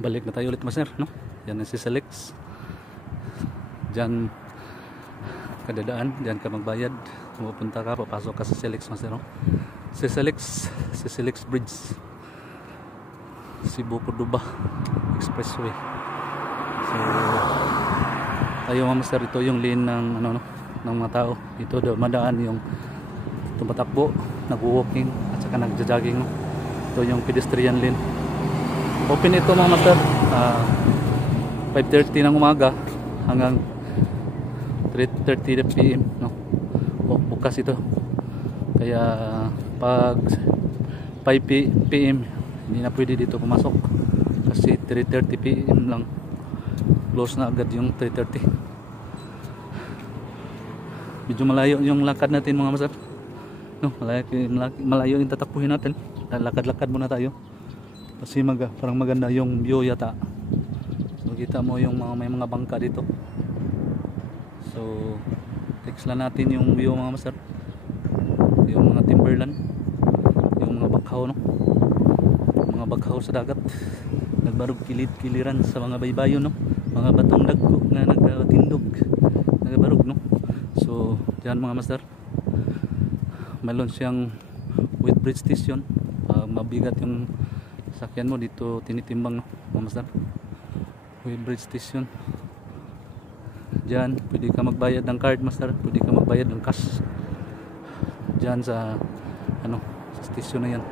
balik na tayo ulit master, no? Yan ang CCLX. Diyan kadadaan, diyan ka magbayad. Pupunta ka, papasok ka sa CCLX master, no? CCLX Bridge, Cebu Cordoba Expressway. So tayo mga master, ito yung lane ng ano, no, ng mga tao. Dito madaan yung tumatakbo, nag-walking at saka nagja-jogging, no? Ito yung pedestrian lane. Open ito mga master 5:30 ng umaga hanggang 3:30 PM, no? Bukas ito. Kaya pag 5 PM hindi na pwede dito pumasok kasi 3:30 PM lang close na agad yung 3:30. Medyo malayo yung lakad natin mga master, no? Malayo yung tatakbuhin natin. Lakad-lakad muna tayo kasi parang maganda yung view yata. So kita mo yung may mga bangka dito. So text lang natin yung view mga master, yung mga timberland, yung mga bakhaw, no? Mga bakhaw sa dagat, nagbarog kilit-kiliran sa mga baybayon, no? Mga batong dagko na nagtindog, nagbarog, no? So diyan mga master, mayroon siyang with bridge station. Mabigat yung sakyan mo dito tinitimbang, no mga master. With bridge station diyan, pwede ka magbayad ng card master, pwede ka magbayad ng cash diyan sa ano, sa station na yan.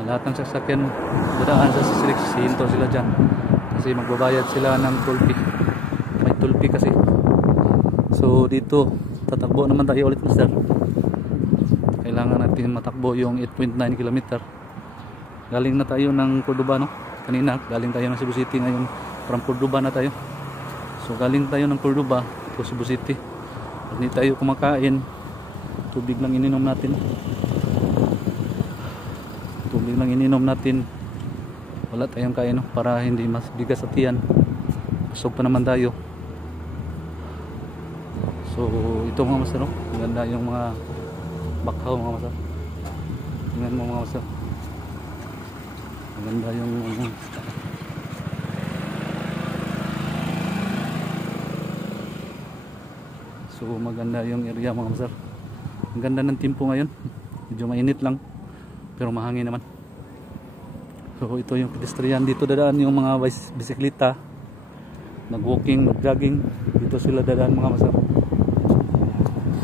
Lahat ng sasakyan dadaan sa CCLX, hinto sila diyan kasi magbabayad sila ng toll fee. May toll fee kasi. So dito tatakbo naman tayo ulit master. Kailangan natin matakbo yung 8.9 km. Galing na tayo ng Cordoba, no? Kanina galing tayo ng Cebu City, ngayon from Cordoba na tayo. So galing tayo ng Cordoba to Cebu City. Hindi tayo kumakain, tubig lang ininom natin. Tubig lang ininom natin. Wala tayong kain, no? Para hindi mas bigas sa tiyan. Busog pa naman tayo. So ito mga master, no? Ganda yung mga bakhaw mga master. Tingnan mo mga master, maganda yung so maganda yung area mga master. Ang ganda ng tempo ngayon, medyo mainit lang pero mahangin naman. So ito yung pedestrian, dito dadaan yung mga bisikleta, nag-walking, nag-jogging, dito sila dadaan mga master.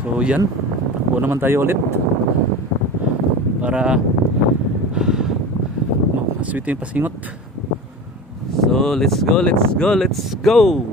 So yan, takbo naman tayo ulit para sweet yung pasingot. So let's go.